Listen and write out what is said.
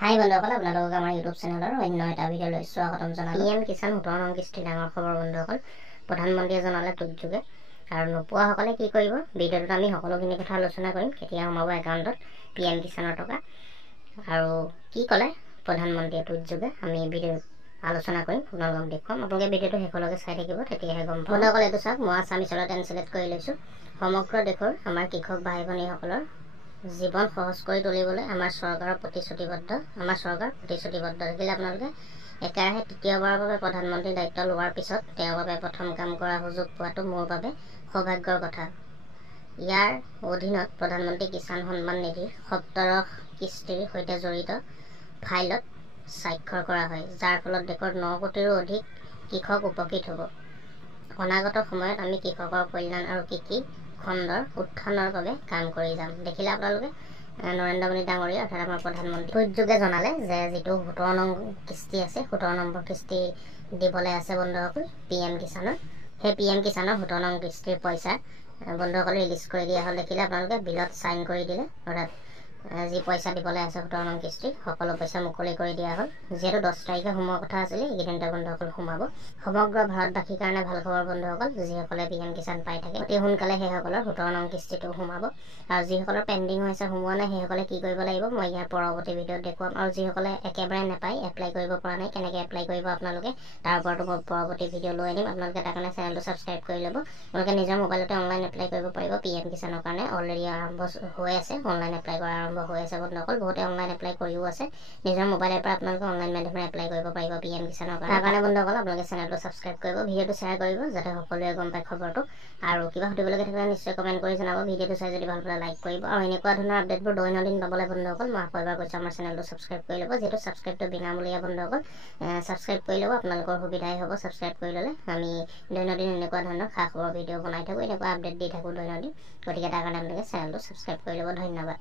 হাই বন্ধুসকল, আপোনালোকক আমাৰ ইউটিউব চেনেলৰ অন্য এটা ভিডিঅ'লৈ স্বাগতম জনালোঁ। PM কিষাণ ১৭ নং কিস্তি ডাঙৰ খবৰ বন্ধুসকল। প্ৰধানমন্ত্ৰীয়ে জনালে দুৰ্যোগে আৰু নোপোৱাসকলে কি কৰিব। ভিডিঅ'টোত আমি সকলোখিনি কথা আলোচনা কৰিম। কেতিয়া সোমাব একাউণ্টত PM কিষাণৰ টকা আৰু কি ক'লে প্ৰধানমন্ত্ৰীয়ে দুৰ্যোগে, আমি ভিডিঅ'ত আলোচনা কৰিম, আপোনালোকক দেখুৱাম। আপোনালোকে ভিডিঅ'টো শেষলৈকে চাই থাকিব, তেতিয়াহে গম পাব। বন্ধুসকল, এইটো চাওক, মই আছামিছলৈ ট্ৰেন্সলেট কৰি লৈছোঁ। সমগ্ৰ দেশৰ আমাৰ কৃষক ভাই ভনীসকলৰ জীৱন সহজ কৰি তুলিবলৈ আমাৰ চৰকাৰ প্ৰতিশ্ৰুতিবদ্ধ। দেখিলে আপোনালোকে একেৰাহে তৃতীয়বাৰৰ বাবে প্ৰধানমন্ত্ৰীৰ দায়িত্ব লোৱাৰ পিছত তেওঁৰ বাবে প্ৰথম কাম কৰাৰ সুযোগ পোৱাটো মোৰ বাবে সৌভাগ্যৰ কথা। ইয়াৰ অধীনত প্ৰধানমন্ত্ৰী কিষাণ সন্মান নিধিৰ 17 কিস্তিৰ সৈতে জড়িত ফাইলত স্বাক্ষৰ কৰা হয়, যাৰ ফলত দেশৰ 9 কোটিৰো অধিক কৃষক উপকৃত হ'ব। অনাগত সময়ত আমি কৃষকৰ কল্যাণ আৰু কৃষি খণ্ডৰ উত্থানৰ বাবে কাম কৰি যাম। দেখিলে আপোনালোকে নৰেন্দ্ৰ মোদী ডাঙৰীয়া অৰ্থাৎ আমাৰ প্ৰধানমন্ত্ৰী দুৰ্যোগে জনালে যে যিটো 17 নং কিস্তি আছে, 17 নম্বৰ কিস্তি দিবলৈ আছে বন্ধুসকল PM কিষাণৰ। সেই PM কিষাণৰ 17 নং কিস্তিৰ পইচা বন্ধুসকলে ৰিলিজ কৰি দিয়া হ'ল। দেখিলে আপোনালোকে বিলত চাইন কৰি দিলে, অৰ্থাৎ যি পইচা দিবলৈ আছে 17 নং কিস্তিৰ সকলো পইচা মুকলি কৰি দিয়া হ'ল। যিহেতু 10 তাৰিখে সোমোৱাৰ কথা আছিলে, এইকেইদিনতে বন্ধুসকল সোমাব। সমগ্ৰ ভাৰতবাসীৰ কাৰণে ভাল খবৰ বন্ধুসকল। যিসকলে PM কিষাণ পাই থাকে অতি সোনকালে সেইসকলৰ 17 নং কিস্তিটো সোমাব। আৰু যিসকলৰ পেণ্ডিং হৈছে, সোমোৱা নাই, সেইসকলে কি কৰিব লাগিব মই ইয়াৰ পৰৱৰ্তী ভিডিঅ'ত দেখুৱাম। আৰু যিসকলে একেবাৰে নাপায়, এপ্লাই কৰিব পৰা নাই, কেনেকৈ এপ্লাই কৰিব আপোনালোকে তাৰ ওপৰতো মই পৰৱৰ্তী ভিডিঅ' লৈ আনিম। আপোনালোকে তাৰ কাৰণে চেনেলটো ছাবস্ক্ৰাইব কৰি ল'ব। আপোনালোকে নিজৰ মোবাইলতে অনলাইন এপ্লাই কৰিব পাৰিব। PM কিষাণৰ কাৰণে অলৰেডি আৰম্ভ হৈ আছে, অনলাইন এপ্লাই কৰা আৰম্ভ হৈ আছে বন্ধুসকল। বহুতে অনলাইন এপ্লাই কৰিও আছে। নিজৰ মোবাইলৰ পৰা আপোনালোকে অনলাইন মাধ্যমেৰে এপ্লাই কৰিব পাৰিব PM কিষাণৰ কাৰণে। তাৰ কাৰণে বন্ধুসকল আপোনালোকে চেনেলটো ছাবস্ক্ৰাইব কৰিব, ভিডিঅ'টো শ্বেয়াৰ কৰিব, যাতে সকলোৱে গম পায় খবৰটো। আৰু কিবা সুধিবলগীয়া থাকিলে নিশ্চয় কমেণ্ট কৰি জনাব। ভিডিঅ'টো চাই যদি ভাল পালে লাইক কৰিব। আৰু এনেকুৱা ধৰণৰ আপডেটবোৰ দৈনন্দিন পাবলৈ বন্ধুসকল মই আকৌ এবাৰ কৈছোঁ, আমাৰ চেনেলটো ছাবস্ক্ৰাইব কৰি ল'ব। যিহেতু ছাবস্ক্ৰাইবটো বিনামূলীয়া বন্ধুসকল, ছাবস্ক্ৰাইব কৰি ল'ব, আপোনালোকৰ সুবিধাই হ'ব। ছাবস্ক্ৰাইব কৰি ল'লে আমি দৈনন্দিন এনেকুৱা ধৰণৰ খা খবৰ ভিডিঅ' বনাই থাকোঁ, এনেকুৱা আপডেট দি থাকোঁ দৈনন্দিন। গতিকে তাৰ কাৰণে আপোনালোকে চেনেলটো ছাবস্ক্ৰাইব কৰি ল'ব। ধন্যবাদ।